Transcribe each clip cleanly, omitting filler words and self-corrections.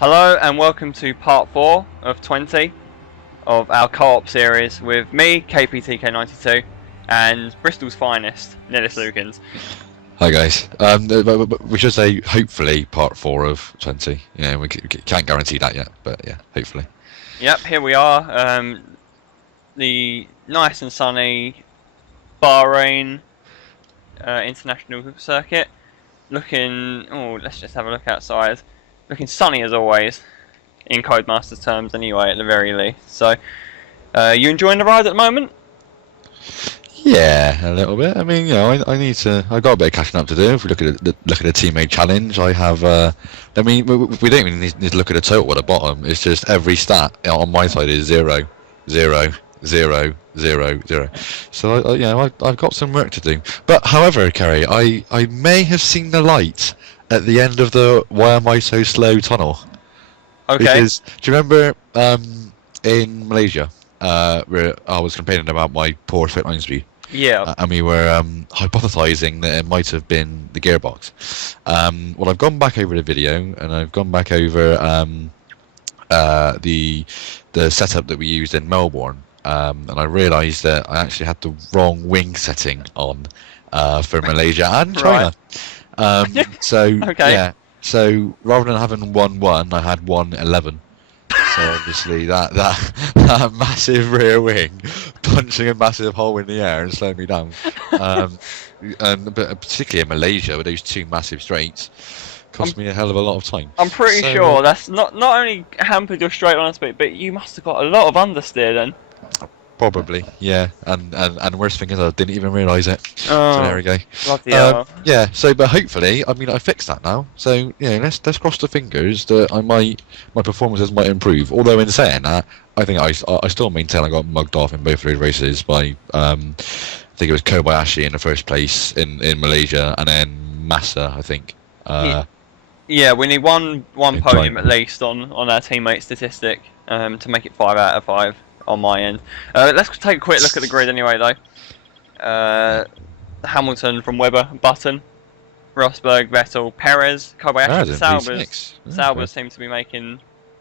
Hello and welcome to part 4 of 20 of our co-op series with me, KPTK92, and Bristol's finest, NillisLukins. Hi guys. We should say hopefully part 4 of 20. Yeah, we can't guarantee that yet, but yeah, hopefully. Yep, here we are. The nice and sunny Bahrain international circuit. Looking. Oh, let's just have a look outside. Looking sunny as always, in Codemasters terms, anyway, at the very least. So, you enjoying the ride at the moment? Yeah, a little bit. I mean, I got a bit of catching up to do. If we look at the teammate challenge, I have. I mean, we don't even need to look at the total at the bottom. It's just every stat on my side is 0, 0, 0, 0, 0. So I've got some work to do. But however, Kerry, I may have seen the light at the end of the "Why am I so slow" tunnel. Okay. Because do you remember in Malaysia where I was complaining about my poor straight line speed? Yeah. And we were hypothesizing that it might have been the gearbox. Well, I've gone back over the video and I've gone back over the setup that we used in Melbourne, and I realised that I actually had the wrong wing setting on for Malaysia and China. So Okay. yeah, so rather than having 1-1, I had 1-11. So obviously that massive rear wing punching a massive hole in the air and slowing me down. But particularly in Malaysia with those two massive straights, cost me a hell of a lot of time. I'm pretty sure that's not only hampered your straight line speed, but you must have got a lot of understeer then. Probably, yeah, and worst thing is I didn't even realise it. Oh, so there we go. Bloody hell. Yeah, so but hopefully, I mean, I fixed that now. So yeah, let's cross the fingers that my performances might improve. Although in saying that, I think I still maintain I got mugged off in both of those races by I think it was Kobayashi in the first place in Malaysia, and then Massa, I think. Yeah, we need one podium China. at least on our teammate statistic to make it 5 out of 5 on my end. Let's take a quick look at the grid anyway though. Hamilton from Webber, Button, Rosberg, Vettel, Perez, Kobayashi, Sauber seem to be making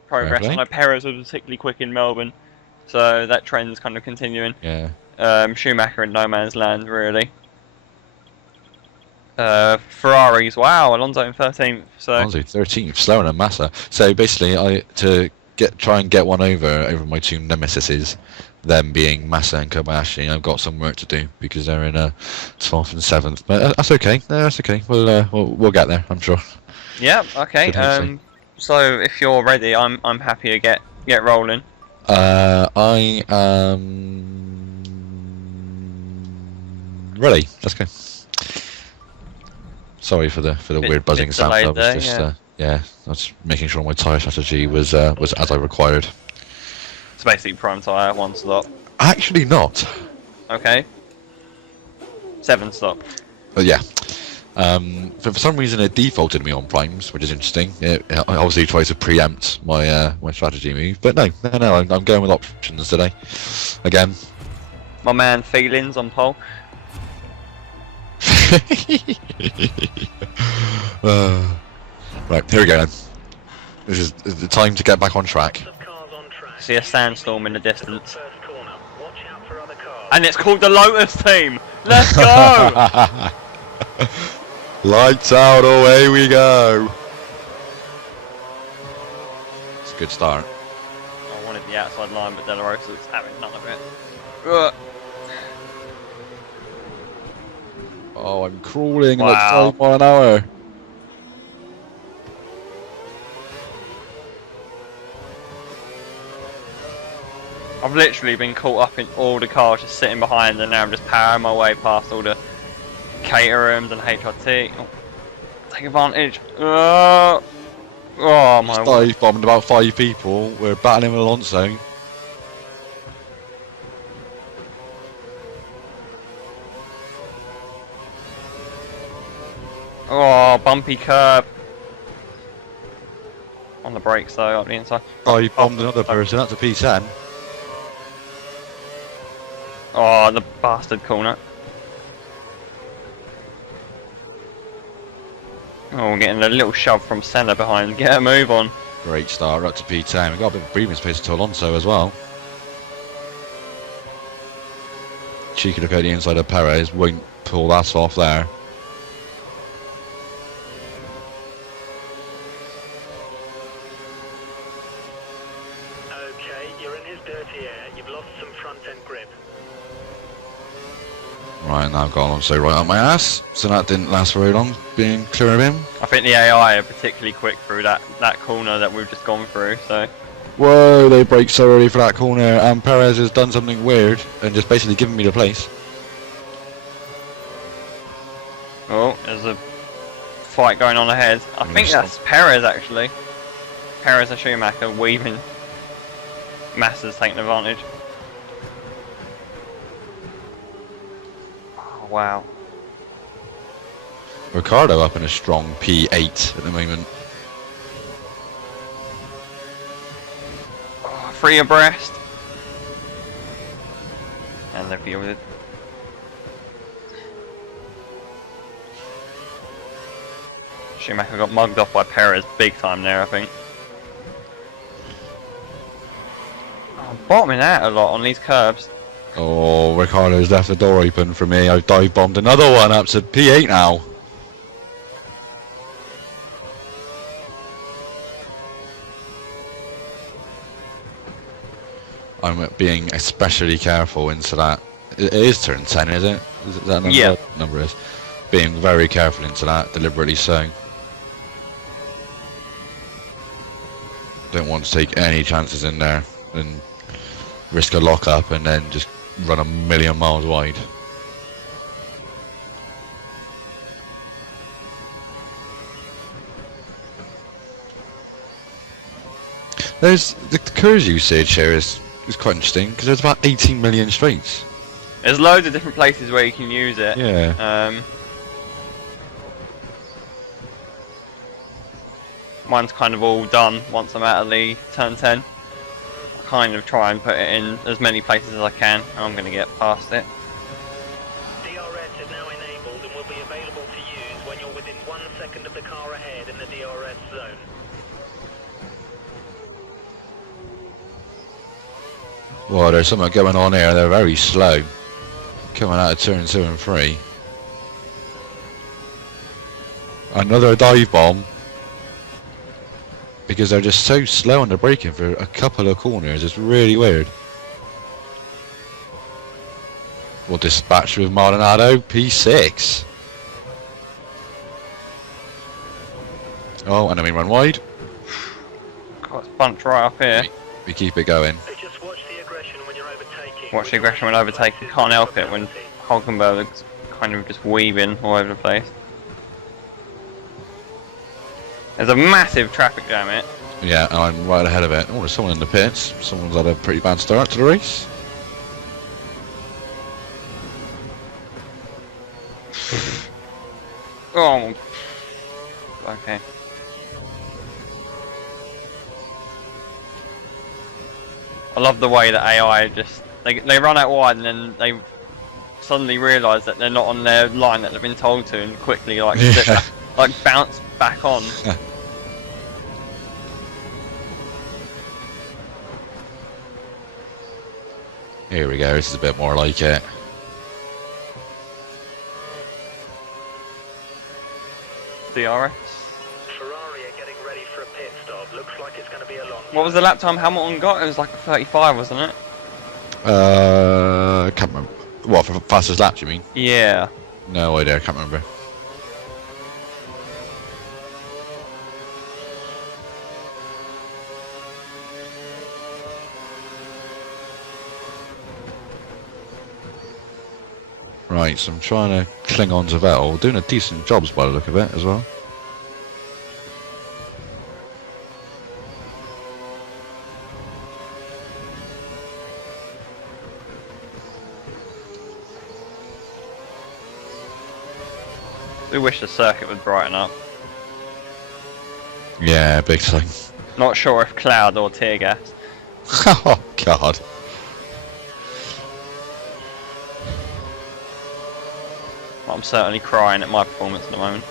progress. I know Perez was particularly quick in Melbourne, so that trend's kind of continuing. Yeah. Schumacher in no man's land really. Ferraris, wow, Alonso in 13th. So Alonso 13th, slower than Massa. So basically, try and get one over my two nemesises, them being Massa and Kobayashi. I've got some work to do because they're in 12th and 7th, but that's okay. No, that's okay. We'll get there, I'm sure. Yeah. Okay. So if you're ready, I'm happy to get rolling. I am ready. Let's go. Sorry for the weird buzzing sound. I was just I was making sure my tyre strategy was as I required. It's basically prime tyre, 1 stop. Actually not. Okay. 7 stop. But yeah. For some reason it defaulted me on primes, which is interesting. It obviously tries to preempt my my strategy move, but no, I'm going with options today. Again. My man Feelings on pole. Right, here we go then. This is the time to get back on track. See a sandstorm in the distance. And it's called the Lotus team! Let's go! Lights out, away we go! It's a good start. I wanted the outside line, but De La Rosa's having none of it. Oh, I'm crawling at 5 miles an hour. I've literally been caught up in all the cars just sitting behind, and now I'm just powering my way past all the Caterhams and HRT. Oh, take advantage. Oh my god. Dive bombed about 5 people. We're battling with Alonso. Oh, bumpy curb. On the brakes though, up the inside. Dive bombed another person. That's a P10. Oh, the bastard corner. Oh, we're getting a little shove from Senna behind. Get a move on. Great start, up to P10. We've got a bit of breathing space to Alonso as well. Cheeky look at the inside of Perez, won't pull that off there. Okay, you're in his dirty air. You've lost some front end grip. Right, now I've got Alonso right on my ass, so that didn't last very long, being clear of him. I think the AI are particularly quick through that corner that we've just gone through, so... Whoa, they brake so early for that corner, and Perez has done something weird, and just basically given me the place. Oh, there's a fight going on ahead. I think that's Perez, actually. Perez and Schumacher weaving. Massa's taking advantage. Oh, wow. Ricardo up in a strong P8 at the moment. Oh, 3 abreast. And they've yielded. Schumacher got mugged off by Perez big time there, I think. Oh, I'm bottoming out a lot on these curbs. Oh, Ricardo's left the door open for me. I've dive bombed another one up to P8 now. I'm being especially careful into that. It is turn 10, is it? Is it that number? Yeah. Number is. Being very careful into that, deliberately so. Don't want to take any chances in there and risk a lock-up and then just run a million miles wide. There's the curves usage here is quite interesting because there's about 18 million straights. There's loads of different places where you can use it. Yeah. Mine's kind of all done once I'm out of the turn 10. I kind of try and put it in as many places as I can. I'm going to get past it. DRS is now enabled and will be available to use when you're within 1 second of the car ahead in the DRS zone. Well, there's something going on here. They're very slow. Coming out of turn 2 and 3. Another dive bomb. Because they're just so slow on the braking for a couple of corners. It's really weird. We'll dispatch with Maldonado. P6. Oh, and then we run wide. Got a bunch right up here. We keep it going. Just watch the aggression when you're overtaking. Watch the aggression when overtaking. Can't help it when Hulkenberg's kind of just weaving all over the place. There's a massive traffic jam here. Yeah, and I'm right ahead of it. Oh, there's someone in the pits. Someone's had a pretty bad start to the race. Oh, okay. I love the way that AI just they run out wide and then they suddenly realise that they're not on their line that they've been told to, and quickly like like bounce back on. Here we go. This is a bit more like it. DRS. Ferrari are getting ready for a pit stop. Looks like it's going to be a long What was the lap time Hamilton got? It was like a 35, wasn't it? Can't remember. What, for fastest lap, you mean? Yeah. No idea, I can't remember. Right, so I'm trying to cling on to Vettel, doing a decent job by the look of it as well. We wish the circuit would brighten up. Yeah, big time. Not sure if cloud or tear gas. Oh, God. I'm certainly crying at my performance at the moment.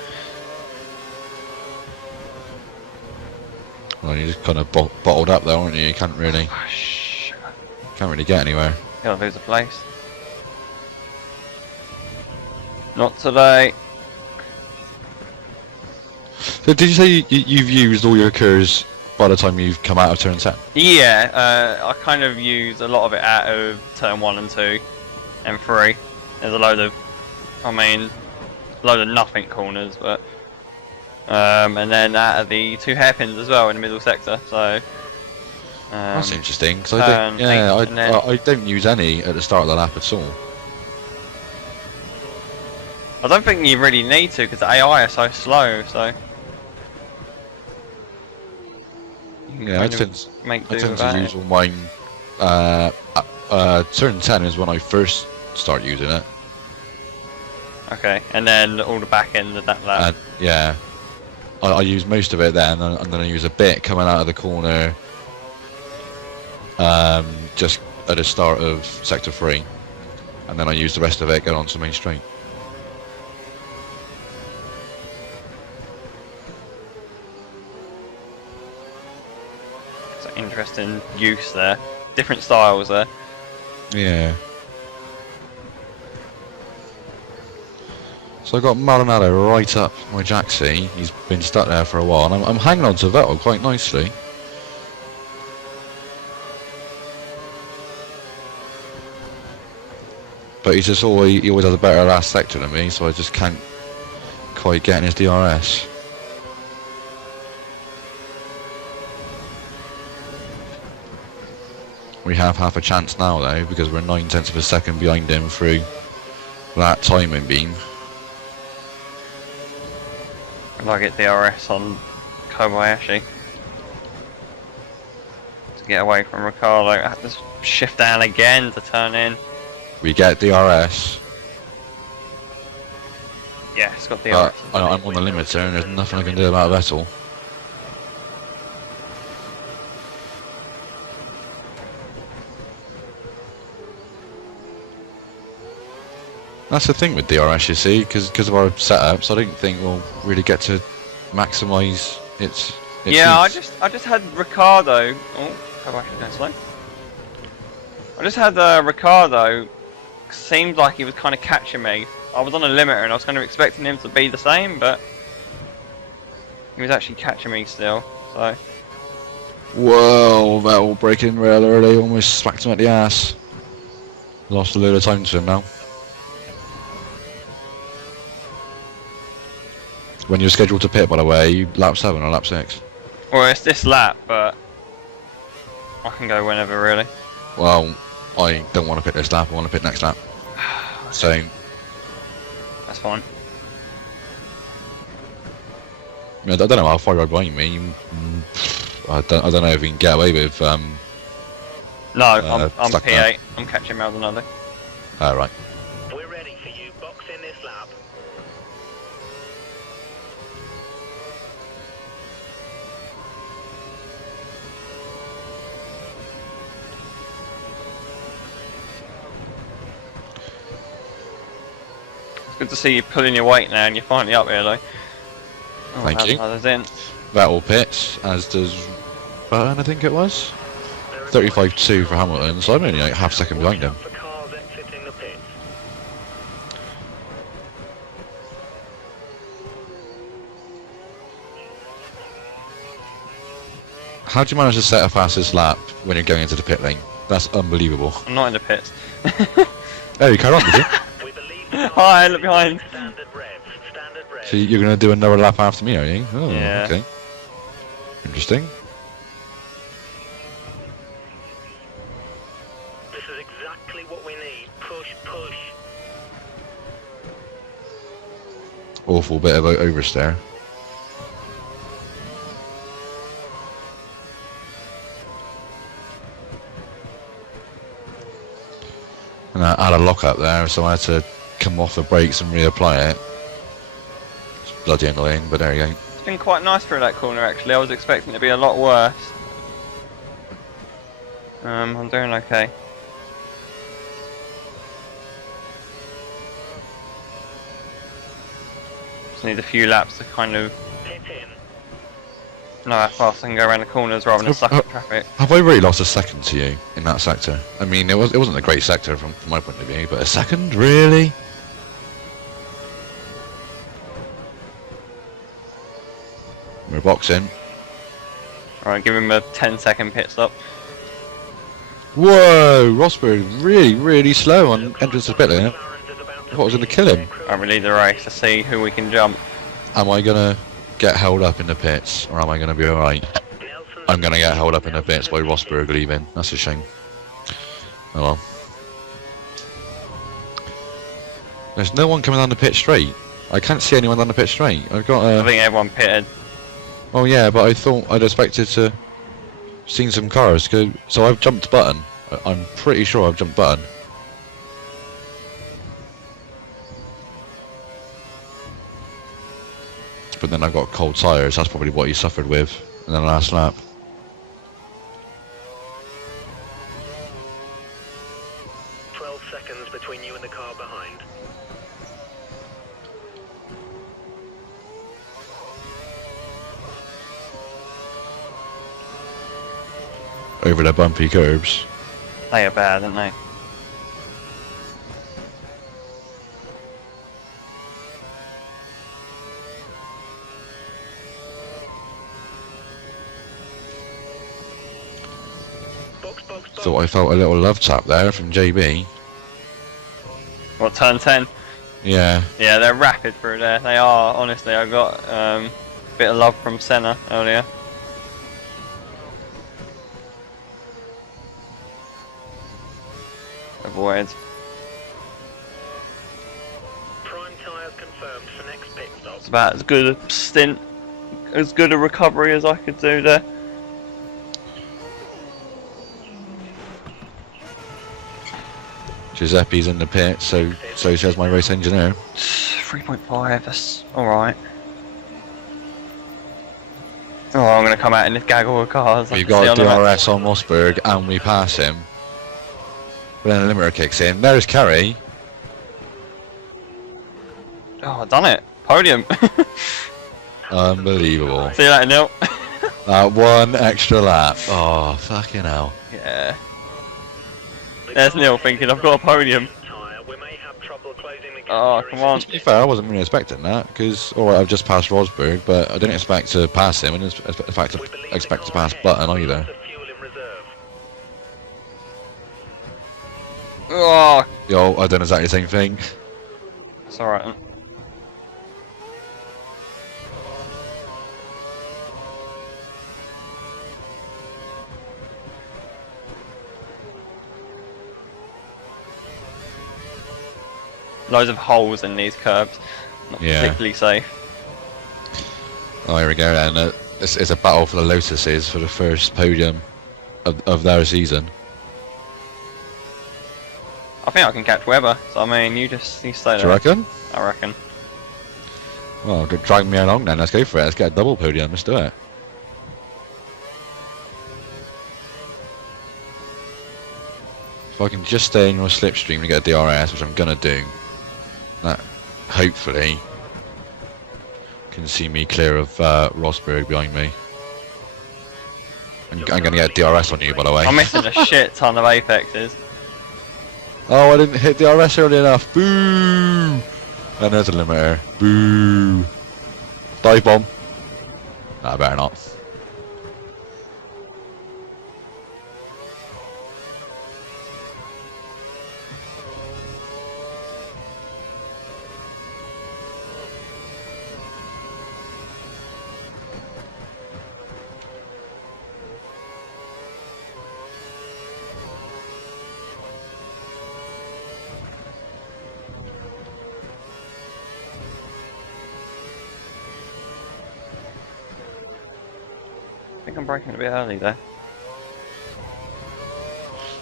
Well, you're just kind of bottled up there, aren't you? You can't really get anywhere. Gotta lose a place. Not today. So did you say you've used all your cures by the time you've come out of turn 10? Yeah, I kind of use a lot of it out of turn 1 and 2 and 3. There's a load of, load of nothing corners, but and then out of the 2 hairpins as well in the middle sector. So that's interesting. Cause I don't use any at the start of the lap at all. I don't think you really need to because the AI are so slow. So yeah, I tend to use all mine. Turn 10 is when I first start using it. Okay, and then all the back end of that lap. Yeah, I use most of it then, and then I use a bit coming out of the corner, just at the start of sector 3, and then I use the rest of it going on to main straight. It's an interesting use there, different styles there. Yeah. So I got Maldonado right up my Jaxie. He's been stuck there for a while, and I'm hanging on to Vettel quite nicely. But he always has a better last sector than me, so I just can't quite get in his DRS. We have half a chance now though, because we're 9/10 of a second behind him through that timing beam. If I get DRS on Kobayashi to get away from Ricardo, I have to shift down again to turn in. We get DRS. Yeah, it's got DRS. I'm on the limiter and there's nothing I can do about Vettel. That's the thing with DRS, you see, because of our setups, I don't think we'll really get to maximise its yeah, use. I just had Ricardo. Oh, Kobayashi's going slow. I just had Ricardo. Seemed like he was kind of catching me. I was on a limiter and I was kind of expecting him to be the same, but he was actually catching me still. So. Whoa, Vettel breaking real early, almost smacked him at the ass. Lost a load of time to him now. When you're scheduled to pit, by the way, lap 7 or lap 6? Well, it's this lap, but I can go whenever, really. Well, I don't want to pit this lap, I want to pit next lap. So... That's fine. I don't know how far you're behind me. I don't know if you can get away with... No, I'm P8. I'm catching Maldonado. Oh, right. We're ready for you. Box in this lap. It's good to see you pulling your weight now and you're finally up here, though. Oh, Thank you. Others in. Vettel pits, as does Bahrain, I think it was. 35.2 for Hamilton, so I'm only like half a second behind him. For cars exiting the pits. How do you manage to set a fastest lap when you're going into the pit lane? That's unbelievable. I'm not in the pits. Oh, you carry on, did you? We believe the Hi, look behind. Standard rev. So you're going to do another lap after me, are you? Oh, Yeah. okay. Interesting. This is exactly what we need. Push, push. Awful bit of oversteer. And I had a lock up there, so I had to come off the brakes and reapply it. It's bloody annoying, but there you go. It's been quite nice through that corner, actually. I was expecting it to be a lot worse. I'm doing okay. Just need a few laps to kind of Pit in. No, fast, I can go around the corners rather than stuck in traffic. Have I really lost a second to you in that sector? I mean, it wasn't a great sector from my point of view, but a second, really? We're boxing. Alright, give him a 10-second pit stop. Whoa, Rosberg really slow on entrance to pit lane. I thought I was going to kill him. I will lead the race to see who we can jump. Am I going to get held up in the pits, or am I going to be alright? I'm going to get held up in the pits by Rosberg leaving. That's a shame. Oh well. There's no one coming down the pit straight. I can't see anyone down the pit straight. I've got I think everyone pitted. Oh yeah, but I thought I'd expected to seen some cars go. So I've jumped button. I'm pretty sure I've jumped button. But then I've got cold tyres. That's probably what he suffered with in the last lap. Seconds between you and the car behind. Over the bumpy curbs. They are bad, aren't they? Thought I felt a little love tap there from JB. What, turn 10? Yeah. Yeah, they're rapid through there. They are, honestly. I got a bit of love from Senna earlier. Avoid. Prime tyres confirmed for next pit stop. It's about as good a stint, as good a recovery as I could do there. Giuseppe's in the pit, so says my race engineer. 3.5, that's alright. Oh, I'm going to come out in this gaggle of cars. We've got DRS on Rosberg and we pass him. But then the limiter kicks in. There's Kerry. Oh, I've done it. Podium. Unbelievable. See you later, Neil. One extra lap. Oh, fucking hell. Yeah. There's Neil thinking I've got a podium. Oh, come on. To be fair, I wasn't really expecting that, because alright, I've just passed Rosberg, but I didn't expect to pass him, and expect to pass Button either. Oh, Yo, I've done exactly the same thing. it's alright. Loads of holes in these curbs. Not particularly safe. Oh, here we go then. It's a battle for the Lotuses for the first podium of their season. I think I can catch Webber, so I mean, you stay there. Do you reckon? I reckon. Well, drag me along then, let's go for it. Let's get a double podium, let's do it. If I can just stay in your slipstream to get a DRS, which I'm gonna do, that hopefully can see me clear of Rosberg behind me. I'm gonna get DRS on you, by the way. I'm missing a shit ton of apexes. Oh, I didn't hit DRS early enough. Boo! And there's a limiter. Boo! Dive bomb. Nah, better not. I think I'm braking a bit early there. I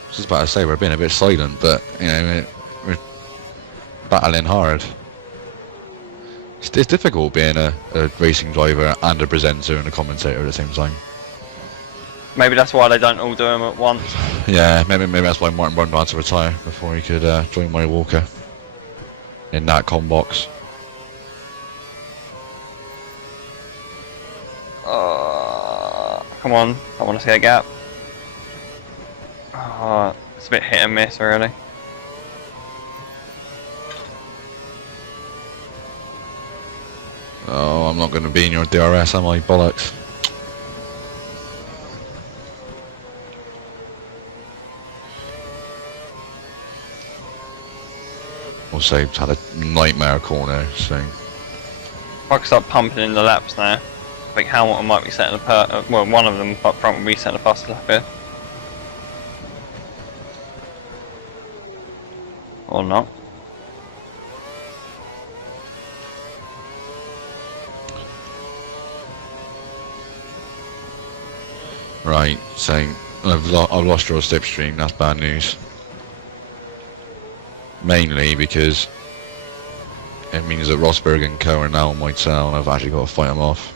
was just about to say we're being a bit silent, but you know we're battling hard. It's difficult being a racing driver and a presenter and a commentator at the same time. Maybe that's why they don't all do them at once. Yeah, maybe that's why Martin Brundle had to retire before he could join Murray Walker in that com box. Come on, I want to see a gap. Oh, it's a bit hit and miss, really. Oh, I'm not going to be in your DRS, am I? Bollocks. Also, had a nightmare corner, so... If I could start pumping in the laps now, I think Hamilton might be setting a well, one of them up front will be setting a fast lap here. Or not. Right, so I've lost your slipstream, that's bad news. Mainly because it means that Rosberg and Co are now on my tail and I've actually got to fight them off.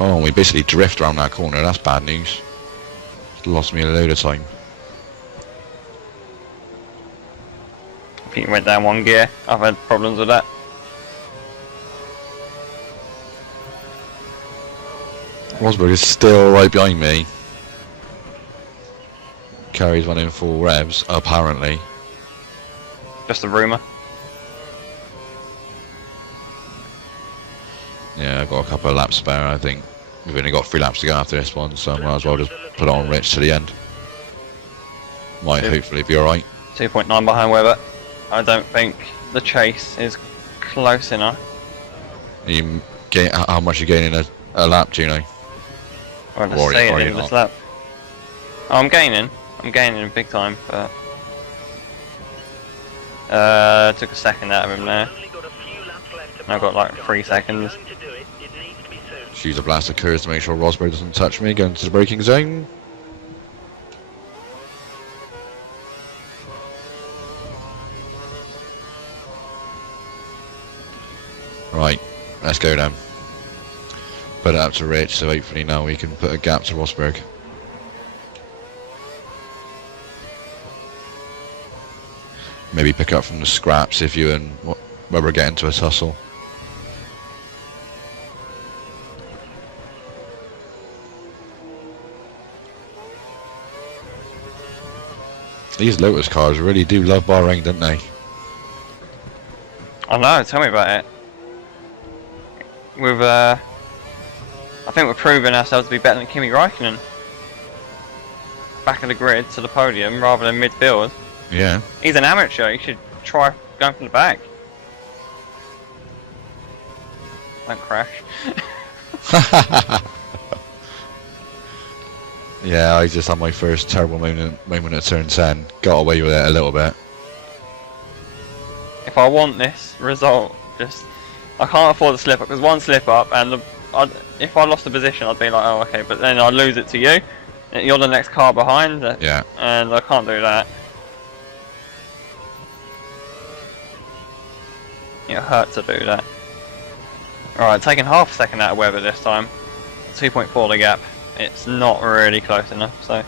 Oh, we basically drift around that corner, that's bad news. Lost me a load of time. I think you went down one gear. I've had problems with that. Rosberg is still right behind me. Carries one in full revs, apparently. Just a rumour. Yeah, I've got a couple of laps spare, I think. We've only got 3 laps to go after this one, so I might as well just put it on Rich to the end. Might hopefully be alright. 2.9 behind Webber. I don't think the chase is close enough. You gain, how much you gain in a lap, do you know? Well, let's see it in this lap. Oh, I'm gaining big time, but took a second out of him there. I've got like 3 seconds. Use a blast of curves to make sure Rosberg doesn't touch me, going to the braking zone. Right, let's go then. Put it up to Rich, so hopefully now we can put a gap to Rosberg. Maybe pick up from the scraps if you and Webber get into a tussle. These Lotus cars really do love Bahrain, don't they? I know, tell me about it. We've, I think we're proving ourselves to be better than Kimi Räikkönen. Back of the grid to the podium rather than midfield. Yeah. He's an amateur, he should try going from the back. Don't crash. Yeah, I just had my first terrible moment at turn 10. Got away with it a little bit. If I want this result, I can't afford to slip up, because one slip up and if I lost the position I'd be like, oh okay, but then I'd lose it to you. You're the next car behind, Yeah. And I can't do that. It hurt to do that. Alright, taking half a second out of Webber this time. 2.4 the gap. It's not really close enough, so...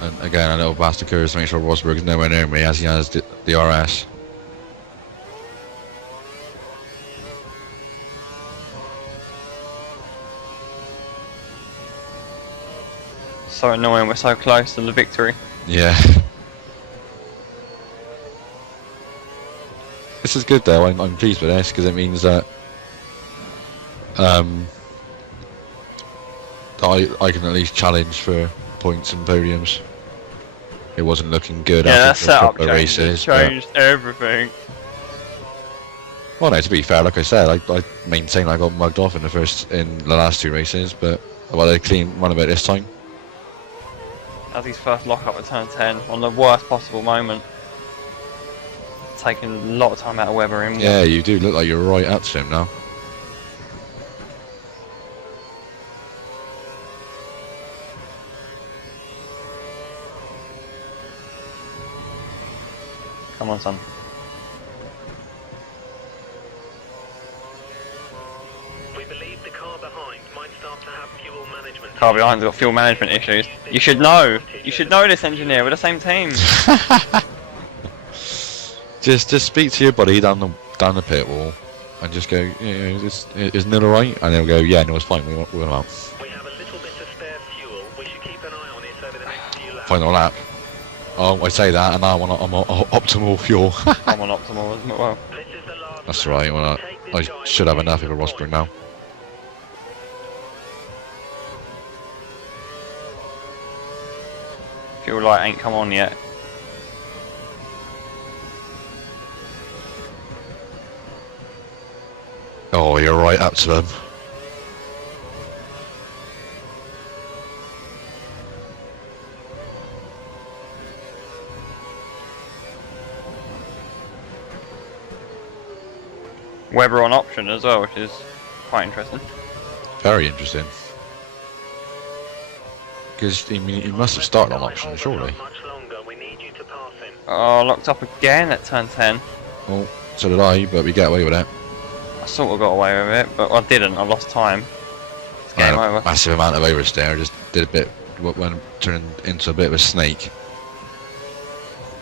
And again, a little blast of curves to make sure Rosberg is nowhere near me as he has the RS. So annoying, we're so close to the victory. Yeah. This is good though, I'm pleased with this because it means that I can at least challenge for points and podiums. It wasn't looking good after a couple of races. Changed everything. Well, no, to be fair, like I said, I maintain I got mugged off in the last 2 races, but well, I clean run a bit this time. As his first lock up at turn 10 on the worst possible moment. Taking a lot of time out of Webber in. Yeah, you do look like you're right up to him now. Come on, son. We believe the car behind might start to have fuel management. Car behind's got fuel management issues. You should know. You should know this, engineer. We're the same team. Just speak to your buddy down the pit wall, and just go, is Nil alright? And they'll go, yeah, no, it's fine. We're out. We have a little bit of spare fuel. We should keep an eye on it over the next few laps. Final lap. Oh, I say that, and I'm on optimal fuel. I'm on optimal as well. This is the last That's lap. right. Well, I should have enough if a Rosberg now. Fuel light ain't come on yet. Oh, you're right up to them. Weber on option as well, which is quite interesting. Very interesting. Because he must have started on option, surely. Not much longer. We need you to pass him. Oh, locked up again at turn 10. Well, so did I, but we get away with it. I sort of got away with it, but I didn't. I lost time. It's I had game a over. massive amount of oversteer. I just did a bit when turned into a bit of a snake.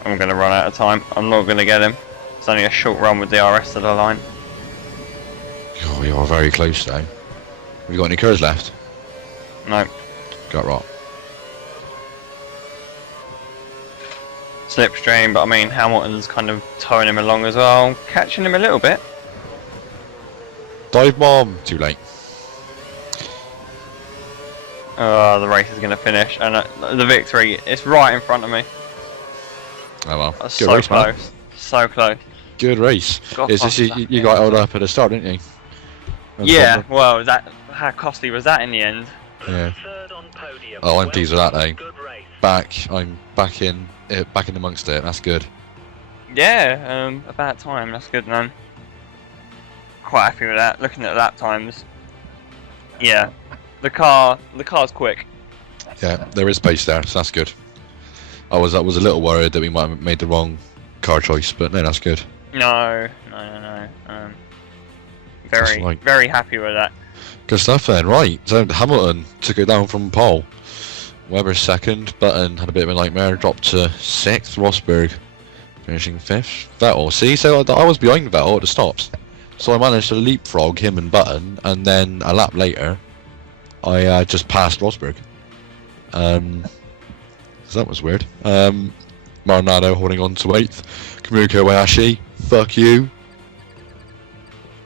I'm going to run out of time. I'm not going to get him. It's only a short run with DRS to the line. Oh, you are very close though. Have you got any curves left? No. Got rot. Slipstream, but I mean Hamilton's kind of towing him along as well, catching him a little bit. Dive bomb. Too late. The race is going to finish, and the victory, it's right in front of me. Oh well. That's Good so race, man. close. So close. Good race. Got It's just past you got held up at the start, didn't you? Yeah, well, how costly was that in the end? Yeah. Third on podium. Oh, I'm pleased with that though. Good race. I'm back in amongst it. That's good. Yeah, about time. That's good, man. Quite happy with that. Looking at lap times, yeah, the car's quick. Yeah, there is pace there, so that's good. I was a little worried that we might have made the wrong car choice, but no, that's good. No. Very happy with that. Good stuff then. Right, so Hamilton took it down from pole. Webber second. Button had a bit of a nightmare, dropped to 6th. Rosberg finishing 5th. Vettel, see, so I was behind Vettel at the stops. So I managed to leapfrog him and Button, and then a lap later, I just passed Rosberg. So that was weird. Maranado holding on to 8th. Kamui Kobayashi, fuck you.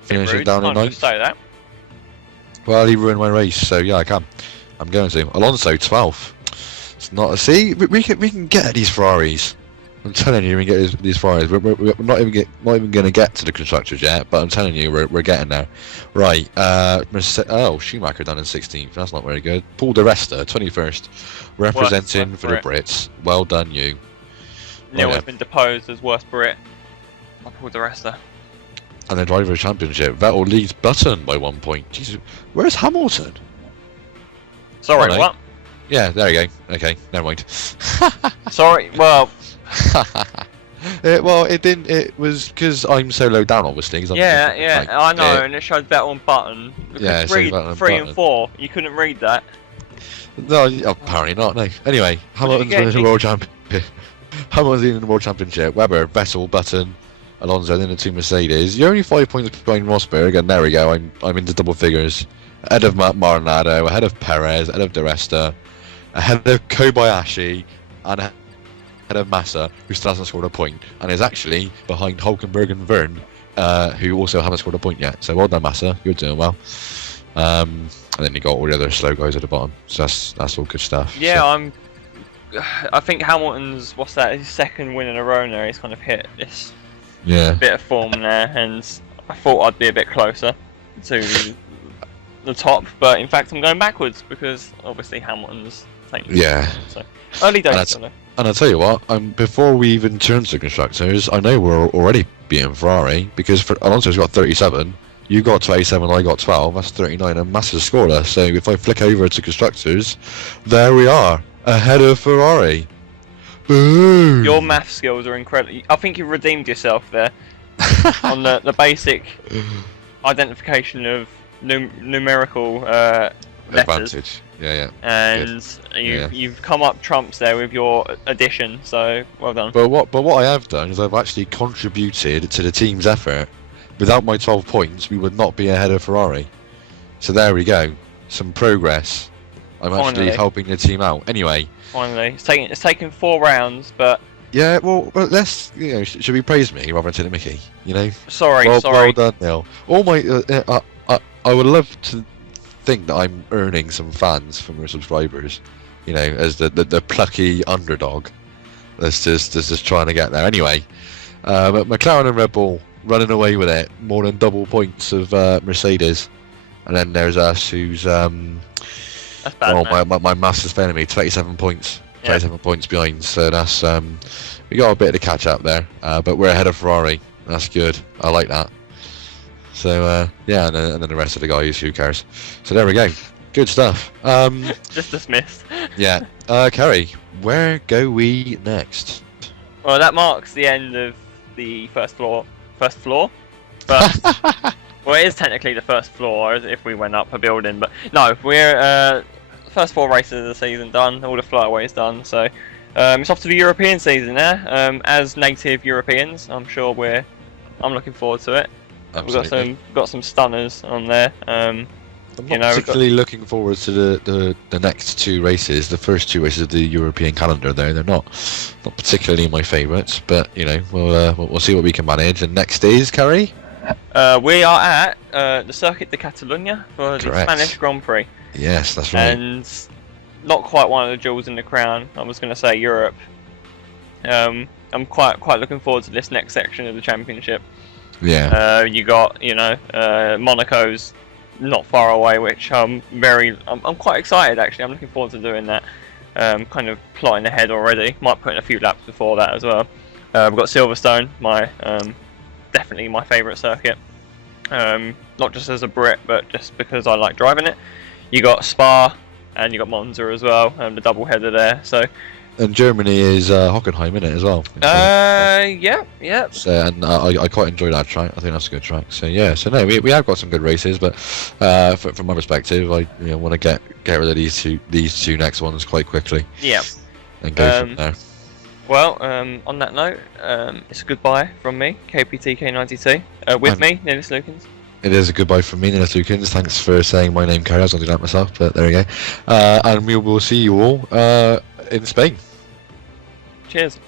Finishing down in 9th. Say that. Well, he ruined my race, so yeah, I can. I'm going to. Alonso 12th. It's not. See, we can get at these Ferraris. I'm telling you, we can get these Ferraris. We're not even going to get to the constructors yet, but I'm telling you, we're getting there. Right. Schumacher down in 16th. That's not very good. Paul Di Resta 21st, representing Worst for the Brits. Well done, you. Neil Right, has been deposed as worst Brit. I pulled the rest there. And the Drivers' Championship. Vettel leads Button by 1 point. Jesus, where's Hamilton? Sorry, Oh, no. what? Yeah, there you go. Okay, never mind. Sorry, well, Well, it didn't. It was because I'm so low down, obviously. 'Cause I'm yeah, like, I know, and it showed Vettel and Button. Yeah, it Because says Vettel and 3 Button. and 4, you couldn't read that. No, apparently not. No. Anyway, Hamilton's get, winning the Nick? world champion. Hamilton's winning the world championship. Webber, Vettel, Button, Alonso, then the 2 Mercedes. You're only 5 points behind Rosberg, and there we go. I'm into double figures. Ahead of Maranado, ahead of Perez, ahead of Di Resta, ahead of Kobayashi, and ahead of Massa, who still hasn't scored a point, and is actually behind Hulkenberg and Verne, who also haven't scored a point yet. So well done, Massa. You're doing well. And then you got all the other slow guys at the bottom. So that's all good stuff. Yeah, So, I think Hamilton's, his second win in a row now. He's kind of hit this yeah. bit of form there, and I thought I'd be a bit closer to the top, but in fact I'm going backwards because obviously Hamilton's taking Yeah. So early days. that's- Though. And I'll tell you what, before we even turn to the constructors, I know we're already beating Ferrari, because Alonso's got 37, you got 27, I got 12, that's 39, and Massa's scoreless. So if I flick over to constructors, there we are, ahead of Ferrari. Boom! Your math skills are incredible. I think you've redeemed yourself there on the basic identification of numerical letters. Advantage. Yeah. and you've come up trumps there with your addition. So well done. But what I have done is I've actually contributed to the team's effort. Without my 12 points, we would not be ahead of Ferrari. So there we go, some progress. I'm actually helping the team out. Anyway. Finally, it's taken 4 rounds, but. Yeah, well, let's, should we praise me rather than take the mickey? Sorry. Well done, Neil. All my, I would love to think that I'm earning some fans from our subscribers, as the plucky underdog. That's just trying to get there. Anyway, but McLaren and Red Bull running away with it, more than double points of Mercedes, and then there's us, who's That's bad, my maths is failing me. 27 points. 27 points behind, so that's we got a bit to catch up there, but we're ahead of Ferrari. That's good. I like that. So yeah, and then the rest of the guys, who cares? So there we go. Good stuff. Just dismissed. Yeah. Kerry, where go we next? Well, that marks the end of the first floor. But well, it is technically the first floor if we went up a building, but no, we're first 4 races of the season done, all the flyaways done, so it's off to the European season now. As native Europeans, I'm looking forward to it. Absolutely. We've got some stunners on there. I'm not particularly looking forward to the next 2 races, the first 2 races of the European calendar. They're not particularly my favourites, but we'll see what we can manage. And next is, Kerry? We are at the Circuit de Catalunya for the Spanish Grand Prix. Yes, that's right. And not quite one of the jewels in the crown. I was going to say Europe. I'm quite looking forward to this next section of the championship. Yeah. You got Monaco's not far away, which I'm quite excited actually. I'm looking forward to doing that. Kind of plotting ahead already. Might put in a few laps before that as well. We've got Silverstone, definitely my favourite circuit. Not just as a Brit, but just because I like driving it. You got Spa and you got Monza as well, the double header there. So. And Germany is Hockenheim, in it as well. Yeah. So, and I quite enjoy that track. I think that's a good track. So yeah, no, we have got some good races, but from my perspective, I want to get rid of these two next ones quite quickly. Yeah. And go from there. Well, on that note, it's a goodbye from me, KPTK92. With me, NillisLukins. It is a goodbye from me, NillisLukins. Thanks for saying my name, Kerry. I was going to do that myself, but there we go. And we will see you all in Spain. Cheers.